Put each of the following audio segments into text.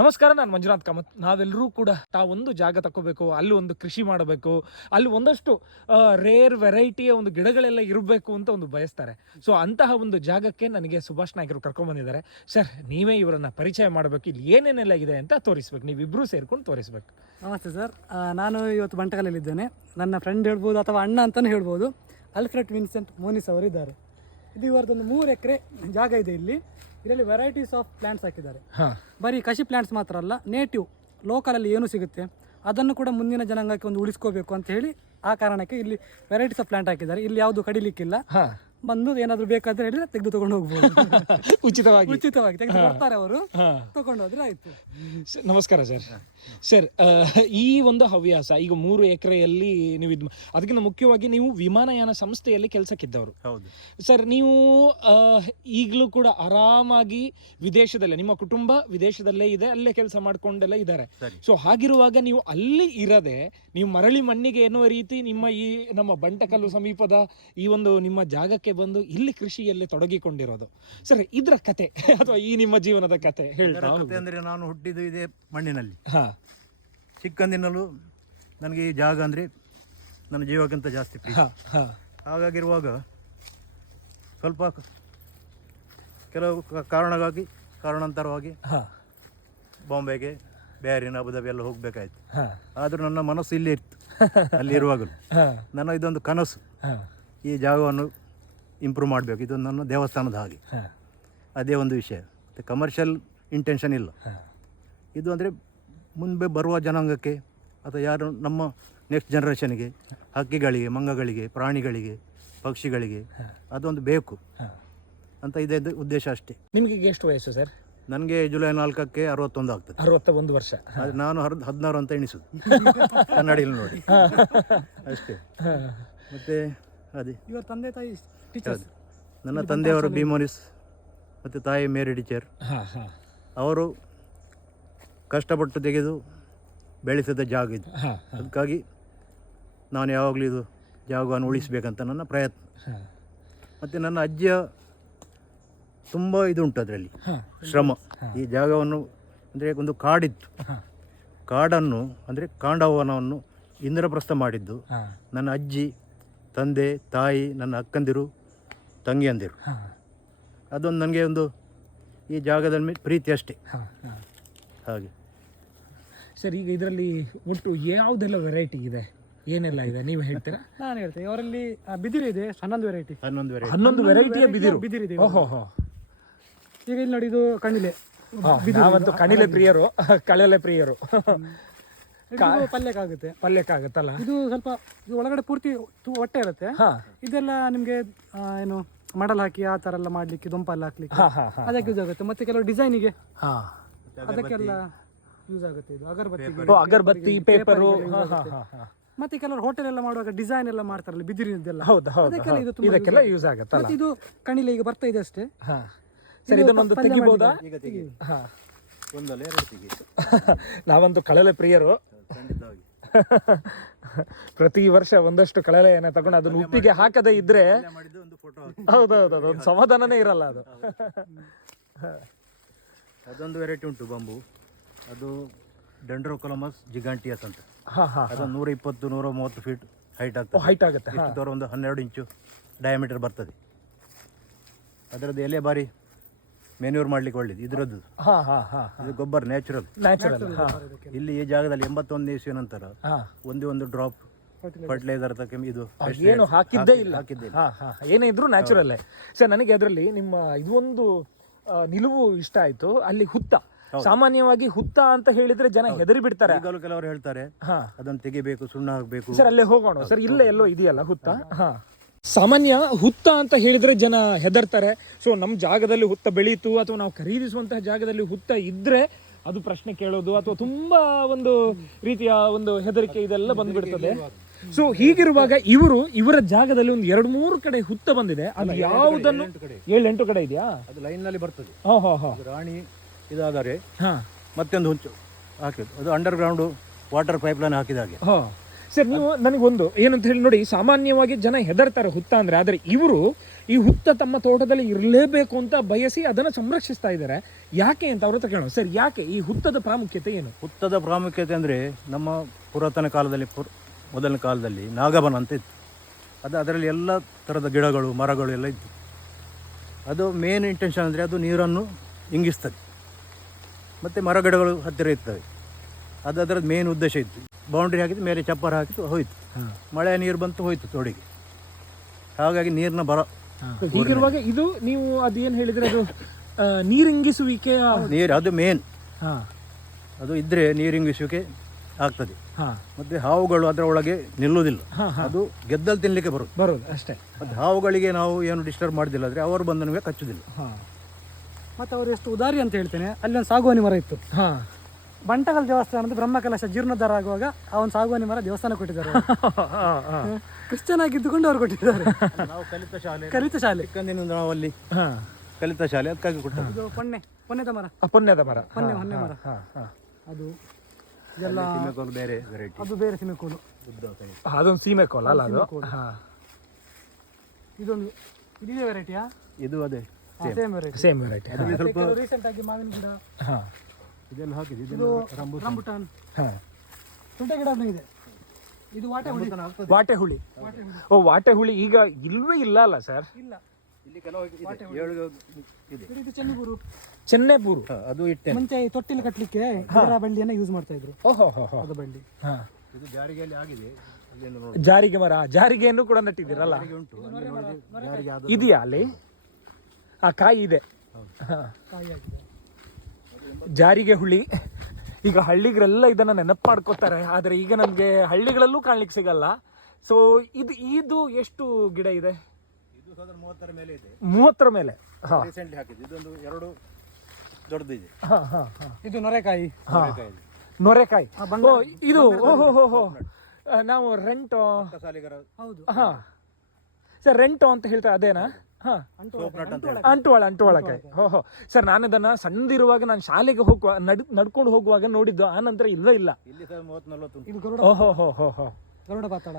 ನಮಸ್ಕಾರ, ನಾನು ಮಂಜುನಾಥ್ ಕಾಮತ್. ನಾವೆಲ್ಲರೂ ಕೂಡ ತಾವೊಂದು ಜಾಗ ತಗೋಬೇಕು, ಅಲ್ಲಿ ಒಂದು ಕೃಷಿ ಮಾಡಬೇಕು, ಅಲ್ಲಿ ಒಂದಷ್ಟು ರೇರ್ ವೆರೈಟಿಯ ಒಂದು ಗಿಡಗಳೆಲ್ಲ ಇರಬೇಕು ಅಂತ ಒಂದು ಬಯಸ್ತಾರೆ. ಸೊ ಅಂತಹ ಒಂದು ಜಾಗಕ್ಕೆ ನನಗೆ ಸುಭಾಷ್ ನಾಯ್ಕರು ಕರ್ಕೊಂಡ್ಬಂದಿದ್ದಾರೆ. ಸರ್, ನೀವೇ ಇವರನ್ನು ಪರಿಚಯ ಮಾಡಬೇಕು, ಇಲ್ಲಿ ಏನೇನೆಲ್ಲ ಇದೆ ಅಂತ ತೋರಿಸ್ಬೇಕು, ನೀವಿಬ್ಬರೂ ಸೇರ್ಕೊಂಡು ತೋರಿಸ್ಬೇಕು. ನಮಸ್ತೆ ಸರ್, ನಾನು ಇವತ್ತು ಬಂಟಕಲಲ್ಲಿದ್ದೇನೆ. ನನ್ನ ಫ್ರೆಂಡ್ ಹೇಳ್ಬೋದು ಅಥವಾ ಅಣ್ಣ ಅಂತಲೂ ಹೇಳ್ಬೋದು, ಅಲ್ಫ್ರೆಡ್ ವಿನ್ಸೆಂಟ್ ಮೋನಿಸ್ ಅವರಿದ್ದಾರೆ. ಇದು ಇವರದೊಂದು 3 ಎಕರೆ ಜಾಗ ಇದೆ. ಇದರಲ್ಲಿ ವೆರೈಟೀಸ್ ಆಫ್ ಪ್ಲಾಂಟ್ಸ್ ಹಾಕಿದ್ದಾರೆ. ಬರೀ ಕೃಷಿ ಪ್ಲಾಂಟ್ಸ್ ಮಾತ್ರ ಅಲ್ಲ, ನೇಟಿವ್ ಲೋಕಲಲ್ಲಿ ಏನು ಸಿಗುತ್ತೆ ಅದನ್ನು ಕೂಡ ಮುಂದಿನ ಜನಾಂಗಕ್ಕೆ ಒಂದು ಉಳಿಸ್ಕೋಬೇಕು ಅಂತ ಹೇಳಿ ಆ ಕಾರಣಕ್ಕೆ ಇಲ್ಲಿ ವೆರೈಟೀಸ್ ಆಫ್ ಪ್ಲಾಂಟ್ ಹಾಕಿದ್ದಾರೆ. ಇಲ್ಲಿ ಯಾವುದು ಕಡಿಲಿಕ್ಕಿಲ್ಲ, ಬಂದು ಏನಾದರೂ ಬೇಕಾದ್ರೆ ಹೇಳಿದ್ರೆ ತೆಗೆದು ತಗೊಂಡು ಹೋಗ್ಬೋದು. ಉಚಿತವಾಗಿ ತೆಗೆದು ಕೊಡ್ತಾರೆ ಅವರು, ತಗೊಂಡು ಹೋದ್ರೆ ಆಯ್ತು. ನಮಸ್ಕಾರ ಸರ್. ಸರ್, ಈ ಒಂದು ಹವ್ಯಾಸ ಈಗ 3 ಎಕರೆಯಲ್ಲಿ ನೀವು ಅದಕ್ಕಿಂತ ಮುಖ್ಯವಾಗಿ ನೀವು ವಿಮಾನಯಾನ ಸಂಸ್ಥೆಯಲ್ಲಿ ಕೆಲಸಕ್ಕಿದ್ದವರು. ಹೌದು ಸರ್, ನೀವು ಈಗಲೂ ಕೂಡ ಆರಾಮಾಗಿ ವಿದೇಶದಲ್ಲೇ, ನಿಮ್ಮ ಕುಟುಂಬ ವಿದೇಶದಲ್ಲೇ ಇದೆ, ಅಲ್ಲೇ ಕೆಲಸ ಮಾಡ್ಕೊಂಡೆಲ್ಲ ಇದ್ದಾರೆ. ಸೊ ಹಾಗಿರುವಾಗ ನೀವು ಅಲ್ಲಿ ಇರದೆ ನೀವು ಮರಳಿ ಮಣ್ಣಿಗೆ ಎನ್ನುವ ರೀತಿ ನಮ್ಮ ಬಂಟಕಲ್ಲು ಸಮೀಪದ ಈ ಒಂದು ನಿಮ್ಮ ಜಾಗಕ್ಕೆ ಬಂದು ಇಲ್ಲಿ ಕೃಷಿಯಲ್ಲಿ ತೊಡಗಿಕೊಂಡಿರೋದು. ಸರ್, ಇದ್ರ ಕತೆ ಅಥವಾ ಈ ನಿಮ್ಮ ಜೀವನದ ಕತೆ ಹೇಳ್ತಾ? ಅಂದ್ರೆ ನಾನು ಹುಟ್ಟಿದ್ದು ಇದೆ ಮಣ್ಣಿನಲ್ಲಿ. ಚಿಕ್ಕಂದಿನಲ್ಲೂ ನನಗೆ ಈ ಜಾಗ ಅಂದರೆ ನನ್ನ ಜೀವಕ್ಕಿಂತ ಜಾಸ್ತಿ ಪ್ರೀತಿ. ಹಾಗಾಗಿರುವಾಗ ಸ್ವಲ್ಪ ಕೆಲವು ಕಾರಣಾಂತರವಾಗಿ ಬಾಂಬೆಗೆ, ಬ್ಯಾರಿನ್, ಅಬುದಾಬಿ ಎಲ್ಲ ಹೋಗ್ಬೇಕಾಯ್ತು. ಆದರೂ ನನ್ನ ಮನಸ್ಸು ಇಲ್ಲೇ ಇತ್ತು. ಅಲ್ಲಿ ಇರುವಾಗಲೂ ನನ್ನ ಇದೊಂದು ಕನಸು, ಈ ಜಾಗವನ್ನು ಇಂಪ್ರೂವ್ ಮಾಡಬೇಕು. ಇದೊಂದು ನನ್ನ ದೇವಸ್ಥಾನದ ಹಾಗೆ. ಅದೇ ಒಂದು ವಿಷಯ. ಮತ್ತು ಕಮರ್ಷಿಯಲ್ ಇಂಟೆನ್ಷನ್ ಇಲ್ಲ. ಇದು ಅಂದರೆ ಮುಂದೆ ಬರುವ ಜನಾಂಗಕ್ಕೆ ಅಥವಾ ಯಾರು ನಮ್ಮ ನೆಕ್ಸ್ಟ್ ಜನರೇಷನ್ಗೆ, ಹಕ್ಕಿಗಳಿಗೆ, ಮಂಗಗಳಿಗೆ, ಪ್ರಾಣಿಗಳಿಗೆ, ಪಕ್ಷಿಗಳಿಗೆ ಅದೊಂದು ಬೇಕು ಅಂತ ಇದೇ ಉದ್ದೇಶ ಅಷ್ಟೇ. ನಿಮಗೆ ಎಷ್ಟು ವಯಸ್ಸು ಸರ್? ನನಗೆ ಜುಲೈ 4ಕ್ಕೆ 61 ಆಗ್ತದೆ. 61 ವರ್ಷ. ಅದು ನಾನು 16 ಅಂತ ಎಣಿಸೋದು ಕನ್ನಡಿಯಲ್ಲಿ ನೋಡಿ ಅಷ್ಟೇ. ಮತ್ತು ಅದೇ ಇವರ ತಂದೆ ತಾಯಿ ಟೀಚರ್ಸ್. ನನ್ನ ತಂದೆಯವರು ಬಿ ಮೋನಿಸ್ ಮತ್ತು ತಾಯಿ ಮೇರಿ ಟೀಚರ್. ಅವರು ಕಷ್ಟಪಟ್ಟು ತೆಗೆದು ಬೆಳೆಸಿದ ಜಾಗ ಇದು. ಅದಕ್ಕಾಗಿ ನಾನು ಯಾವಾಗಲೂ ಇದು ಜಾಗವನ್ನು ಉಳಿಸಬೇಕಂತ ನನ್ನ ಪ್ರಯತ್ನ. ಮತ್ತು ನನ್ನ ಅಜ್ಜಿಯ ತುಂಬ ಇದುಂಟು ಅದರಲ್ಲಿ ಶ್ರಮ. ಈ ಜಾಗವನ್ನು ಅಂದರೆ ಒಂದು ಕಾಡಿತ್ತು, ಕಾಡನ್ನು ಅಂದರೆ ಕಾಂಡವನವನ್ನು ಇಂದ್ರಪ್ರಸ್ಥ ಮಾಡಿದ್ದು ನನ್ನ ಅಜ್ಜಿ, ತಂದೆ, ತಾಯಿ, ನನ್ನ ಅಕ್ಕಂದಿರು, ತಂಗಿಯಂದಿರು. ಅದೊಂದು ನನಗೆ ಒಂದು ಈ ಜಾಗದ ಮೇಲೆ ಪ್ರೀತಿ ಅಷ್ಟೇ. ಹಾಗೆ ಸರ್, ಈಗ ಇದರಲ್ಲಿ ಒಟ್ಟು ಯಾವುದೆಲ್ಲ ವೆರೈಟಿ ಇದೆ, ಏನೆಲ್ಲ ಇದೆ ನೀವು ಹೇಳ್ತೀರಾ? ನಾನು ಹೇಳ್ತೇನೆ. ಅವರಲ್ಲಿ ಬಿದಿರು ಇದೆ, 11 ವೆರೈಟಿ. 11 ವೆರೈಟಿಯ ಬಿದಿರಿದೆ. ಓಹೋ. ಈಗ ಇಲ್ಲಿ ನೋಡಿ, ಇದು ಕಣಿಲೆ. ನಾವಂತೂ ಕಣಿಲೆ ಪ್ರಿಯರು, ಕಳೆಲೆ ಪ್ರಿಯರು. ಪಲ್ಯಕ್ಕಾಗುತ್ತಲ್ಲ. ಇದು ಸ್ವಲ್ಪ ಇದು ಒಳಗಡೆ ಪೂರ್ತಿ ಹೊಟ್ಟೆ ಇರುತ್ತೆ. ಇದೆಲ್ಲ ನಿಮ್ಗೆ ಏನು ಮಡಲ್ ಹಾಕಿ ಆ ತರ ಎಲ್ಲ ಮಾಡ್ಲಿಕ್ಕೆ, ದೊಂಪಲ್ಲಿ ಹಾಕ್ಲಿಕ್ಕೆ ಅದಕ್ಕೆ ಯೂಸ್ ಆಗುತ್ತೆ. ಮತ್ತೆ ಕೆಲವು ಡಿಸೈನಿಗೆ ಅದಕ್ಕೆಲ್ಲ ಯೂಸ್ ಆಗುತ್ತೆ. ಇದು ಅಗರಬತ್ತಿ, ಪೇಪರು. ಮತ್ತೆ ಕೆಲವರು ಹೋಟೆಲ್ ಎಲ್ಲ ಮಾಡುವಾಗ ಡಿಸೈನ್ ಎಲ್ಲ ಮಾಡ್ತಾರಲ್ಲ ಬಿದಿರಿನದ್ದೆಲ್ಲ, ಇದಕ್ಕೆಲ್ಲ ಯೂಸ್ ಆಗುತ್ತೆ. ಇದು ಕಣಿಲೆ ಈಗ ಬರ್ತಾ ಇದೆ ಅಷ್ಟೇ. ಸರ್, ಇದನ್ನೊಂದು ತೆಗಿಬೋದಾ? ನಾವಂತೂ ಕಳಲೆ ಪ್ರಿಯರು. ಪ್ರತಿ ವರ್ಷ ಒಂದಷ್ಟು ಕಳಲೆಯನ್ನ ತಗೊಂಡು ಅದನ್ನು ಉಪ್ಪಿಗೆ ಹಾಕದೇ ಇದ್ರೆ ಹೌದೌದು, ಅದೊಂದು ಸಮಾಧಾನನೇ ಇರಲ್ಲ. ಅದೊಂದು ವೆರೈಟಿ ಉಂಟು ಬಾಂಬು, ಅದು ಡೆಂಡ್ರೋಕೊಲಮಸ್ ಜಿಗಾಂಟಿಯಸ್ ಅಂತ. ಅದು 120-130 ಫೀಟ್ ಹೈಟ್ ಆಗುತ್ತೆ. ಒಂದು 12 ಇಂಚು ಡಯಾಮೀಟರ್ ಬರ್ತದೆ. ಅದರದ್ದು ಎಲೆ ಬಾರಿ ಮೆನ್ಯೂರ್ ಮಾಡ್ಲಿಕ್ಕೆ ಒಳ್ಳೇದು. ಇದ್ರದ್ದು ಇದು ಗೊಬ್ಬರ ನ್ಯಾಚುರಲ್. ಇಲ್ಲಿ ಈ ಜಾಗದಲ್ಲಿ 81 ಇಸ್ವಿ ನಂತರ ಒಂದು ಡ್ರಾಪ್ ಫರ್ಟಿಲೈಸರ್ ಇದು ಏನು ಹಾಕಿದ್ದೇ ಇಲ್ಲ. ಏನೇ ಇದ್ರು ನ್ಯಾಚುರಲ್. ಸರ್, ನನಗೆ ಅದರಲ್ಲಿ ನಿಮ್ಮ ಇದೊಂದು ನಿಲುವು ಇಷ್ಟ ಆಯ್ತು. ಅಲ್ಲಿ ಹುತ್ತ, ಸಾಮಾನ್ಯವಾಗಿ ಹುತ್ತ ಅಂತ ಹೇಳಿದ್ರೆ ಜನ ಹೆದರಿ ಬಿಡ್ತಾರೆ. ಕೆಲವರು ಹೇಳ್ತಾರೆ ಅದನ್ನು ತೆಗಿಬೇಕು, ಸುಣ್ಣ ಹಾಕಬೇಕು. ಸರ್, ಅಲ್ಲೇ ಹೋಗೋಣ ಸರ್. ಇಲ್ಲೇ ಎಲ್ಲೋ ಇದೆಯಲ್ಲ ಹುತ್ತ. ಸಾಮಾನ್ಯ ಹುತ್ತ ಅಂತ ಹೇಳಿದ್ರೆ ಜನ ಹೆದರ್ತಾರೆ. ಸೊ ನಮ್ಮ ಜಾಗದಲ್ಲಿ ಹುತ್ತ ಬೆಳೀತು ಅಥವಾ ನಾವು ಖರೀದಿಸುವಂತಹ ಜಾಗದಲ್ಲಿ ಹುತ್ತ ಇದ್ರೆ ಅದು ಪ್ರಶ್ನೆ ಕೇಳೋದು ಅಥವಾ ತುಂಬಾ ಒಂದು ರೀತಿಯ ಒಂದು ಹೆದರಿಕೆ ಇದೆಲ್ಲ ಬಂದ್ಬಿಡ್ತದೆ. ಸೊ ಹೀಗಿರುವಾಗ ಇವರ ಜಾಗದಲ್ಲಿ ಒಂದು 2-3 ಕಡೆ ಹುತ್ತ ಬಂದಿದೆ. ಅದು ಯಾವುದನ್ನು 7-8 ಕಡೆ ಇದೆಯಾ? ಅದು ಲೈನ್ ನಲ್ಲಿ ಬರ್ತದೆ. ರಾಣಿ ಇದಾದರೆ ಮತ್ತೊಂದು ಹುಂಚು ಹಾಕಿದ್ದು, ಅದು under ground water pipe line ಹಾಕಿದ ಹಾಗೆ. ಸರ್ ನೀವು ನನಗೊಂದು ಏನಂತ ಹೇಳಿ ನೋಡಿ, ಸಾಮಾನ್ಯವಾಗಿ ಜನ ಹೆದರ್ತಾರೆ ಹುತ್ತ ಅಂದರೆ, ಆದರೆ ಇವರು ಈ ಹುತ್ತ ತಮ್ಮ ತೋಟದಲ್ಲಿ ಇರಲೇಬೇಕು ಅಂತ ಬಯಸಿ ಅದನ್ನು ಸಂರಕ್ಷಿಸ್ತಾ ಇದ್ದಾರೆ. ಯಾಕೆ ಅಂತ ಅವ್ರ ಹತ್ರ ಕೇಳೋಣ. ಸರ್, ಯಾಕೆ ಈ ಹುತ್ತದ ಪ್ರಾಮುಖ್ಯತೆ ಏನು? ಹುತ್ತದ ಪ್ರಾಮುಖ್ಯತೆ ಅಂದರೆ ನಮ್ಮ ಪುರಾತನ ಕಾಲದಲ್ಲಿ ಮೊದಲನೇ ಕಾಲದಲ್ಲಿ ನಾಗಬನ ಅಂತ ಇತ್ತು. ಅದರಲ್ಲಿ ಎಲ್ಲ ಥರದ ಗಿಡಗಳು ಮರಗಳು ಎಲ್ಲ ಇತ್ತು. ಅದು ಮೇನ್ ಇಂಟೆನ್ಷನ್ ಅಂದರೆ ಅದು ನೀರನ್ನು ಇಂಗಿಸ್ತದೆ ಮತ್ತು ಮರಗಿಡಗಳು ಹತ್ತಿರ ಇರ್ತವೆ. ಅದು ಅದರದ್ದು ಮೇನ್ ಉದ್ದೇಶ ಇತ್ತು. ಬೌಂಡ್ರಿ ಹಾಕಿದ್ದು ಮೇಲೆ ಚಪ್ಪರ ಹಾಕಿದ್ದು ಹೋಯ್ತು, ಮಳೆ ನೀರು ಬಂತು ಹೋಯ್ತು ತೋಡಿಗೆ. ಹಾಗಾಗಿ ನೀರಿನ ಬರ ಹೀಗಿರುವಾಗ ಇದು ನೀವು ಅದೇನು ಹೇಳಿದರೆ ಅದು ನೀರಿಂಗಿಸುವಿಕೆಯ ನೀರು ಅದು ಮೇನ್. ಅದು ಇದ್ದರೆ ನೀರಿಂಗಿಸುವಿಕೆ ಆಗ್ತದೆ. ಮತ್ತು ಹಾವುಗಳು ಅದರ ಒಳಗೆ ನಿಲ್ಲುವುದಿಲ್ಲ, ಅದು ಗೆದ್ದಲು ತಿನ್ನಲಿಕ್ಕೆ ಬರೋದು ಅಷ್ಟೇ. ಮತ್ತು ಹಾವುಗಳಿಗೆ ನಾವು ಏನು ಡಿಸ್ಟರ್ಬ್ ಮಾಡೋದಿಲ್ಲ ಅಂದರೆ ಅವರು ಬಂದು ನಮಗೆ ಕಚ್ಚುವುದಿಲ್ಲ. ಮತ್ತು ಅವರು ಎಷ್ಟು ಉದಾರಿ ಅಂತ ಹೇಳ್ತೇನೆ, ಅಲ್ಲಿ ಒಂದು ಸಾಗುವಾನಿ ಮರ ಇತ್ತು. ಬಂಟಗಲ್ ದೇವಸ್ಥಾನದ ಬ್ರಹ್ಮಕಲಶ ಜೀರ್ಣೋದ್ಧಾರ ಆಗುವಾಗ ಆ ಒಂದು ಸಾಗುವಾನಿ ಮರ ದೇವಸ್ಥಾನ ಕೊಟ್ಟಿದ್ದಾರೆ. ಕ್ರಿಶ್ಚಿಯನ್ ಆಗಿದ್ದುಕೊಂಡು ಅವ್ರು ಕೊಟ್ಟಿದ್ದಾರೆ. ನಾವು ಕಲಿತ ಶಾಲೆ ಚಿಕ್ಕಂದಿನಿಂದ ನಾವು ಅಲ್ಲಿ ಕಲಿತ ಶಾಲೆ ಅದಕ್ಕಾಗಿ ಕೊಟ್ಟರು. ಇದು ಪೊನ್ನೆದ ಮರ, ಪೊನ್ನೆದ ಮರ, ಹೊನ್ನೆ ಮರ. ಅದು ಎಲ್ಲ ಬೇರೆ ವೆರೈಟಿ, ಅದು ಬೇರೆ ಸೀಮೆಕೋಲು. ಅದೊಂದು ಸೀಮೆಕೋಲು ಅಲ್ಲ ಅದು? ಇದೊಂದು ಇದೇ ವೆರೈಟಿಯಾ? ಇದು ಅದೇ ಸೇಮ್ ವೆರೈಟಿ. ಸ್ವಲ್ಪ ರೀಸೆಂಟ್ ಆಗಿ ಮಾವಿನ ಗಿಡ ಇದೆಲ್ಲ ಹಾಕಿದೆ. ಇದು ರಂಬುಟಾನ್, ತುಂಟೆ ಗಿಡ ಇದೆ. ಇದು ವಾಟೆ ಹುಳಿ. ಓ, ವಾಟೆ ಹುಳಿ ಈಗ ಇಲ್ವೇ ಇಲ್ಲ ಅಲ್ಲ ಸರ್? ಇಲ್ಲ, ಇಲ್ಲಿ ಕೆಲವು ಇದೆ. ಇದು ಚೆನ್ನಿಬೂರು. ಚೆನ್ನೆಬೂರು ಅದು ಇಟ್ಟೆ ಮುಂಚೆ ತೊಟ್ಟಿಲು ಕಟ್ಟಲಿಕ್ಕೆ ಇದರ ಬಳ್ಳಿಯನ್ನ ಯೂಸ್ ಮಾಡ್ತಾ ಇದ್ರು. ಓಹೋ, ಅದು ಬಳ್ಳಿ. ಇದು ಜಾರಿಗೆಯಲ್ಲಿ ಆಗಿದೆ. ಜಾರಿಗೆ ಮರ, ಜಾರಿಗೆಯನ್ನು ಕೂಡ ನಟ್ಟಿದ್ದೀರಲ್ಲ? ಉಂಟು, ಜಾರಿಗೆ ಇದೆಯಾ ಅಲ್ಲಿ? ಆ ಕಾಯಿ ಇದೆ. ಕಾಯಿ ಆಗಿದೆ. ಜಾರಿಗೆ ಹುಳಿ. ಈಗ ಹಳ್ಳಿಗರೆಲ್ಲ ಇದನ್ನ ನೆನಪು ಮಾಡ್ಕೋತಾರೆ, ಆದರೆ ಈಗ ನಮಗೆ ಹಳ್ಳಿಗಳಲ್ಲೂ ಕಾಣ್ಲಿಕ್ಕೆ ಸಿಗಲ್ಲ. ಸೊ ಇದು ಎಷ್ಟು ಗಿಡ ಇದೆ? ಇದು 30ರ ಮೇಲೆ ಇದೆ. 30ರ ಮೇಲೆ. ರೀಸೆಂಟ್ಲಿ ಹಾಕಿದ್ದು. ಇದೊಂದು 2 ದೊಡ್ಡದಿದೆ. ಇದು ನೊರೆಕಾಯಿ. ನೊರೆಕಾಯಿ. ಇದು ಓಹೋ, ನಾವು ರೆಂಟೋ. ಹೌದು. ಸರ್, ರೆಂಟೋ ಅಂತ ಹೇಳ್ತಾರೆ, ಅದೇನಾ? ಅಂಟುವಳಕಾಯಿ. ಓಹೋ ಸರ್, ನಾನು ಇದನ್ನ ಸಣ್ಣದಿರುವಾಗ ನಾನು ಶಾಲೆಗೆ ಹೋಗುವ ನಡ್ಕೊಂಡು ಹೋಗುವಾಗ ನೋಡಿದ್ದು. ಆ ನಂತರ ಇಲ್ಲವೇ ಇಲ್ಲ. ಇದು ಗರುಡ ಪಾತಾಳ.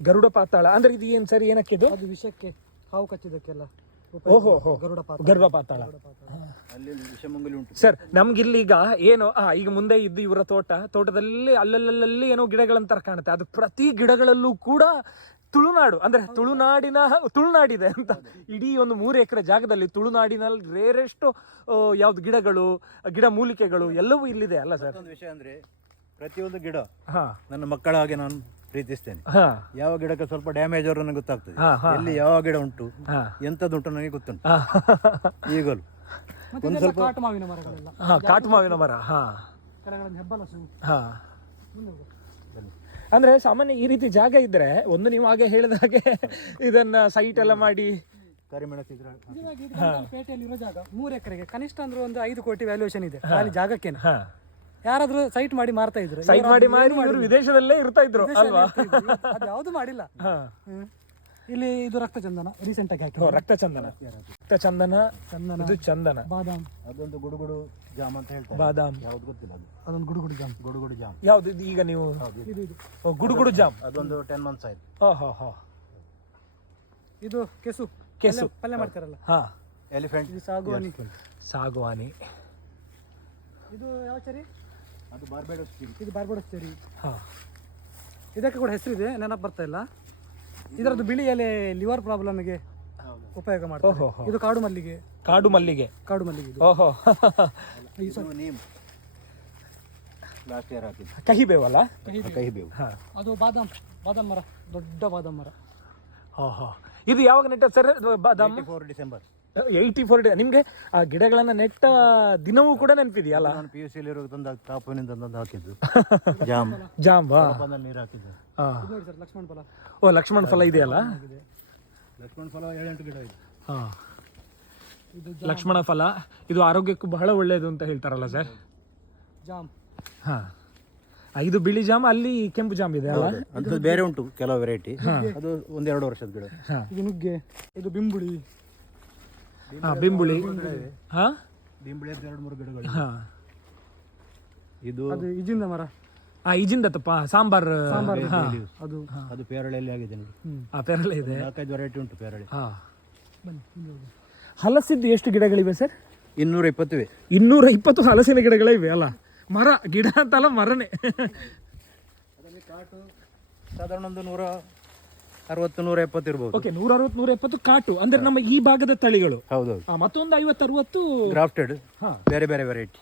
ಗರುಡ ಪಾತಾಳ ಅಂದ್ರೆ ಇದು ಏನ್ ಸರ್? ಏನಕ್ಕಿದು? ಅದು ವಿಷಕ್ಕೆ, ಹಾವು ಕಚ್ಚಿದಕ್ಕೆಲ್ಲ. ಓಹೋ, ಗರುಡ ಪಾತಾಳ. ಸರ್, ನಮ್ಗಿಲ್ಲಿ ಈಗ ಏನು ಈಗ ಮುಂದೆ ಇದ್ದು ಇವರ ತೋಟದಲ್ಲಿ ಅಲ್ಲಲ್ಲಿ ಏನೋ ಗಿಡಗಳಂತ ಕಾಣುತ್ತೆ. ಅದು ಪ್ರತಿ ಗಿಡಗಳಲ್ಲೂ ಕೂಡ ತುಳುನಾಡು ಅಂದ್ರೆ ತುಳುನಾಡಿದೆ ಅಂತ. ಇಡೀ ಒಂದು 3 ಎಕರೆ ಜಾಗದಲ್ಲಿ ತುಳುನಾಡಿನಲ್ಲಿ ರೇರೆಷ್ಟು ಯಾವ್ದು ಗಿಡಗಳು, ಗಿಡ ಮೂಲಿಕೆಗಳು ಎಲ್ಲವೂ ಇಲ್ಲಿದೆ ಅಲ್ಲ ಸರ್? ಒಂದು ವಿಷಯ ಅಂದ್ರೆ ಪ್ರತಿಯೊಂದು ಗಿಡ ನನ್ನ ಮಕ್ಕಳ ಹಾಗೆ ನಾನು ಪ್ರೀತಿಸ್ತೇನೆ. ಯಾವ ಗಿಡಕ್ಕೆ ಸ್ವಲ್ಪ ಡ್ಯಾಮೇಜ್ ಅವರು ನನಗೆ ಗೊತ್ತಾಗ್ತದೆ. ಎಲ್ಲಿ ಯಾವ ಗಿಡ ಉಂಟು, ಎಂತದುಂಟು ನನಗೆ ಗೊತ್ತುಂಟು ಈಗಲೂ. ಒಂದು ಸ್ವಲ್ಪ ಕಾಟು ಮಾವಿನ ಮರಗಳೆಲ್ಲ. ಕಾಟು ಮಾವಿನ ಮರ. ಹೆಬ್ಬಲಸು. ಅಂದ್ರೆ ಸಾಮಾನ್ಯ ಈ ರೀತಿ ಜಾಗ ಇದ್ರೆ ಒಂದು, ನೀವು ಹಾಗೆ ಹೇಳಿದ ಹಾಗೆ ಇದನ್ನ ಸೈಟ್ ಎಲ್ಲ ಮಾಡಿ ಪೇಟೆಯಲ್ಲಿ ಇರೋ ಜಾಗ 3 ಎಕರೆಗೆ ಕನಿಷ್ಠ ಅಂದ್ರೆ ಒಂದು 5 ಕೋಟಿ ವ್ಯಾಲ್ಯೂಯೇಷನ್ ಇದೆ ಖಾಲಿ ಜಾಗಕ್ಕೇನೆ. ಯಾರಾದ್ರೂ ಸೈಟ್ ಮಾಡಿ ಮಾರ್ತಾ ಇದ್ರು. ಸೈಟ್ ಮಾಡಿ ವಿದೇಶದಲ್ಲೇ ಇರ್ತಾ ಇದ್ರು ಅಲ್ವಾ? ಅದು ಯಾವ್ದು ಮಾಡಿಲ್ಲ. ಇಲ್ಲಿ ಇದು ರಕ್ತಚಂದನ ರೀಸೆಂಟ್ ಆಗಿ ಹಾಕಿ. ರಕ್ತಚಂದನ, ಇದು ಚಂದನ. ಬಾದಾಮ್. ಅದೊಂದು ಗುಡುಗುಡು ಜಾಮ್ ಅಂತ ಹೇಳ್ತಾರೆ. ಬಾದಾಮ್ ಯಾವ್ದು ಗೊತ್ತಿಲ್ಲ. ಅದೊಂದು ಗುಡುಗುಡು ಜಾಮ್. ಯಾವ್ದು ಈಗ ನೀವು? ಗುಡುಗುಡು ಜಾಮ್. ಅದೊಂದು 10 months ಆಯ್ತು. ಇದು ಕೆಸು ಪಲ್ಯ ಮಾಡ್ತಾರಲ್ಲ. ಎಲಿಫೆಂಟ್. ಇದು ಸಾಗುವಾನಿ. ಇದು ಯಾವ ಚೆರಿ? ಅದು ಬಾರ್ಬೆಡೋಸ್ ಚೆರಿ. ಇದು ಬಾರ್ಬೆಡೋಸ್ ಚೆರಿ. ಇದಕ್ಕೆ ಕೂಡ ಹೆಸರಿದೆ, ನೆನಪು ಬರ್ತಾ ಇಲ್ಲ. ಇದರದ್ದು ಬಿಳಿ ಎಲೆ ಲಿವರ್ ಪ್ರಾಬ್ಲಮ್ಗೆ ಉಪಯೋಗ ಮಾಡ್ತಾರೆ. ಇದು ಕಾಡು ಮಲ್ಲಿಗೆ. ಓಹೋ, ಲಾಸ್ಟ್ ಇಯರ್ ಹಾಕಿದ್ದು. ಕಹಿಬೇವಲ್ಲ? ಕಹಿಬೇವು. ಅದು ಬಾದಾಮ್ ಮರ, ದೊಡ್ಡ ಬಾದಾಮ್ ಮರ. ಇದು ಯಾವಾಗ ನೆಟ್ಟ ಸರ್? ಬಾದಾಮ್ 84 ಡಿಸೆಂಬರ್. 84. ನಿಮ್ಗೆ ಆ ಗಿಡಗಳನ್ನ ನೆಟ್ಟ ದಿನವೂ ಕೂಡ ನೆನಪಿದೆಯಲ್ಲ? ನಾನು PUC ತಂದ ತಾಪುವಿನಿಂದ ತಂದು ಹಾಕಿದ್ದು ಜಾಮ್. ನೀರು ಹಾಕಿದ್ದು. ನೋಡಿ ಸರ್, ಲಕ್ಷ್ಮಣ ಫಲ. ಲಕ್ಷ್ಮಣ ಫಲ ಇದೆಯಲ್ಲ? ಲಕ್ಷ್ಮಣ ಫಲ 7-8 ಗಿಡ ಇದೆ. ಲಕ್ಷ್ಮಣ ಫಲ ಇದು ಆರೋಗ್ಯಕ್ಕೂ ಬಹಳ ಒಳ್ಳೆಯದು ಅಂತ ಹೇಳ್ತಾರಲ್ಲ ಸರ್? ಜಾಮ್. ಇದು ಬಿಳಿ ಜಾಮ್, ಅಲ್ಲಿ ಕೆಂಪು ಜಾಮ್ ಇದೆ ಅಲ್ಲ? ಅದು ಬೇರೆ ಉಂಟು ಕೆಲವು ವೆರೈಟಿ. ಅದು 1-2 ವರ್ಷದ ಗಿಡ. ಇದು ನುಗ್ಗೆ. ಇದು ಬಿಂಬುಳಿ. ಬಿಂಬುಳಿ. ಬಿಂಬುಳಿ 2-3 ಗಿಡಗಳು. ಇದು ಇಜಿಂದ ಮರ. ಈಜಿಂದತ್ತಪ್ಪ ಸಾಂಬಾರ್ ಹಾ ಅದು ಅದು ಪೇರಳೆಯಲ್ಲಿ ಆಗಿದೆ ನೋಡಿ. ಆ ಪೇರಳೆ ಇದೆ. 4-5 ವೆರೈಟಿ ಉಂಟು ಪೇರಳೆ. ಹಾ ಹಲಸಿದ್ದು ಎಷ್ಟು ಗಿಡಗಳಿವೆ ಸರ್? 220 ಇವೆ. 220 ಹಲಸಿನ ಗಿಡಗಳೇ ಇವೆ ಅಲ್ಲ? ಮರ ಗಿಡ ಅಂತಲ್ಲ ಮರನೇ. ಅದರಲ್ಲಿ ಕಾಟು ಸಾಧಾರಣ ಒಂದು 160-170 ಇರ್ಬೋದು. ಓಕೆ 160-170 ಕಾಟು ಅಂದ್ರೆ ನಮ್ಮ ಈ ಭಾಗದ ತಳಿಗಳು. ಹೌದೌದು. ಮತ್ತೊಂದು 50-60 ಗ್ರಾಫ್ಟೆಡ್ ಹಾ ಬೇರೆ ಬೇರೆ ವೆರೈಟಿ.